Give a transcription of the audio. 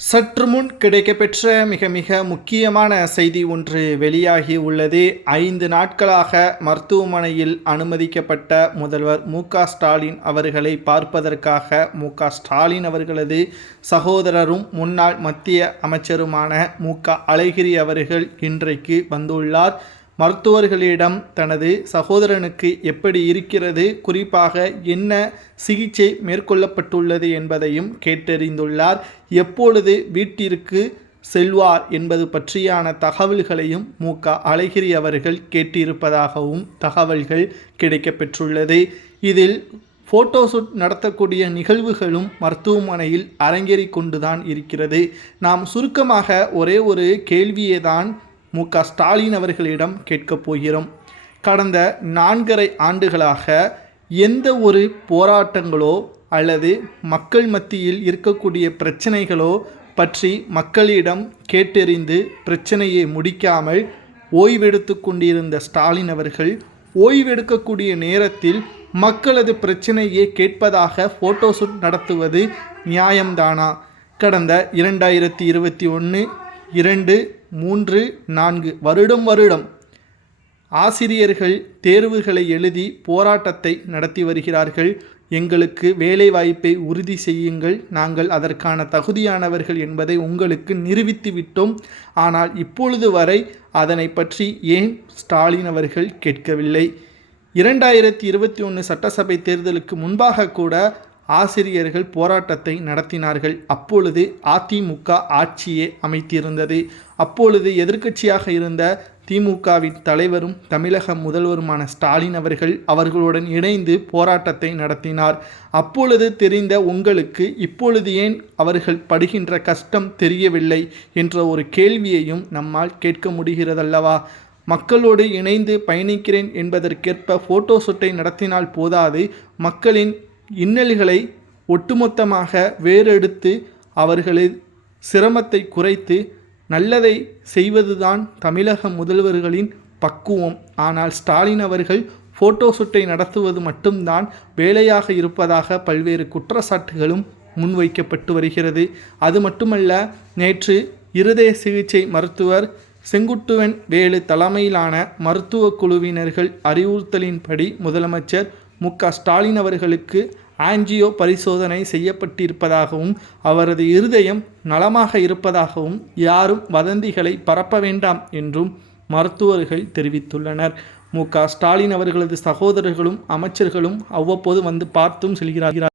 சற்று முன் கிடைக்கப்பெற்ற மிக மிக முக்கியமான செய்தி ஒன்று வெளியாகி உள்ளது. 5 நாட்களாக மருத்துவமனையில் அனுமதிக்கப்பட்ட முதல்வர் மு.க.ஸ்டாலின் அவர்களை பார்ப்பதற்காக மு.க.ஸ்டாலின் அவர்களது சகோதரரும் முன்னாள் மத்திய அமைச்சருமான மு.க.அழகிரி அவர்கள் இன்றைக்கு வந்துள்ளார். மருத்துவர்களிடம் தனது சகோதரனுக்கு எப்படி இருக்கிறது, குறிப்பாக என்ன சிகிச்சை மேற்கொள்ளப்பட்டுள்ளது என்பதையும் கேட்டறிந்துள்ளார். எப்பொழுது வீட்டிற்கு செல்வார் என்பது பற்றியான தகவல்களையும் மு.க.அழகிரி அவர்கள் கேட்டிருப்பதாகவும் தகவல்கள் கிடைக்கப்பெற்றுள்ளது. இதில் ஃபோட்டோஷூட் நடத்தக்கூடிய நிகழ்வுகளும் மருத்துவமனையில் அரங்கேறி கொண்டுதான் இருக்கிறது. நாம் சுருக்கமாக ஒரே ஒரு கேள்வியை தான் மு.க.ஸ்டாலின் அவர்களிடம் கேட்கப் போகிறோம். கடந்த 4.5 ஆண்டுகளாக எந்த ஒரு போராட்டங்களோ அல்லது மக்கள் மத்தியில் இருக்கக்கூடிய பிரச்சனைகளோ பற்றி மக்களிடம் கேட்டறிந்து பிரச்சனையை முடிக்காமல் ஓய்வெடுத்து கொண்டிருந்த ஸ்டாலின் அவர்கள் ஓய்வெடுக்கக்கூடிய நேரத்தில் மக்களது பிரச்சனையை கேட்பதாக ஃபோட்டோஷூட் நடத்துவது நியாயம்தானா? கடந்த 2021, 2, 3, 4 வருடம் ஆசிரியர்கள் தேர்வுகளை எழுதி போராட்டத்தை நடத்தி வருகிறார்கள். எங்களுக்கு வேலை வாய்ப்பை உறுதி செய்யுங்கள், நாங்கள் அதற்கான தகுதியானவர்கள் என்பதை உங்களுக்கு நிரூபித்து விட்டோம். ஆனால் இப்பொழுது வரை அதனை பற்றி ஏன் ஸ்டாலின் அவர்கள் கேட்கவில்லை? 2021 சட்டசபை தேர்தலுக்கு முன்பாக கூட ஆசிரியர்கள் போராட்டத்தை நடத்தினார்கள். அப்பொழுது அதிமுக ஆட்சியை அமைத்திருந்தது. அப்பொழுது எதிர்க்கட்சியாக இருந்த திமுகவின் தலைவரும் தமிழக முதல்வருமான ஸ்டாலின் அவர்களுடன் இணைந்து போராட்டத்தை நடத்தினார். அப்பொழுது தெரிந்த உங்களுக்கு இப்பொழுது ஏன் அவர்கள் படுகின்ற கஷ்டம் தெரியவில்லை என்ற ஒரு கேள்வியையும் நம்மால் கேட்க முடிகிறதல்லவா? மக்களோடு இணைந்து பயணிக்கிறேன் என்பதற்கேற்ப ஃபோட்டோஷூட்டை நடத்தினால் போதாது, மக்களின் இன்னல்களை ஒட்டுமொத்தமாக வேறெடுத்து அவர்களின் சிரமத்தை குறைத்து நல்லதை செய்வதுதான் தமிழக முதல்வர்களின் பக்குவம். ஆனால் ஸ்டாலின் அவர்கள் ஃபோட்டோஷூட்டை நடத்துவது மட்டும்தான் வேலையாக இருப்பதாக பல்வேறு குற்றச்சாட்டுகளும் முன்வைக்கப்பட்டு வருகிறது. அது மட்டுமல்ல, நேற்று இருதய சிகிச்சை மருத்துவர் செங்குட்டுவன் வேலு தலைமையிலான மருத்துவ குழுவினர்கள் அறிவுறுத்தலின்படி முதலமைச்சர் மு.க.ஸ்டாலின் அவர்களுக்கு ஆஞ்சியோ பரிசோதனை செய்யப்பட்டிருப்பதாகவும் அவரது இருதயம் நலமாக இருப்பதாகவும் யாரும் வதந்திகளை பரப்ப வேண்டாம் என்றும் மருத்துவர்கள் தெரிவித்துள்ளனர். மு.க.ஸ்டாலின் அவர்களது சகோதரர்களும் அமைச்சர்களும் அவ்வப்போது வந்து பார்த்தும் செல்கிறார்கள்.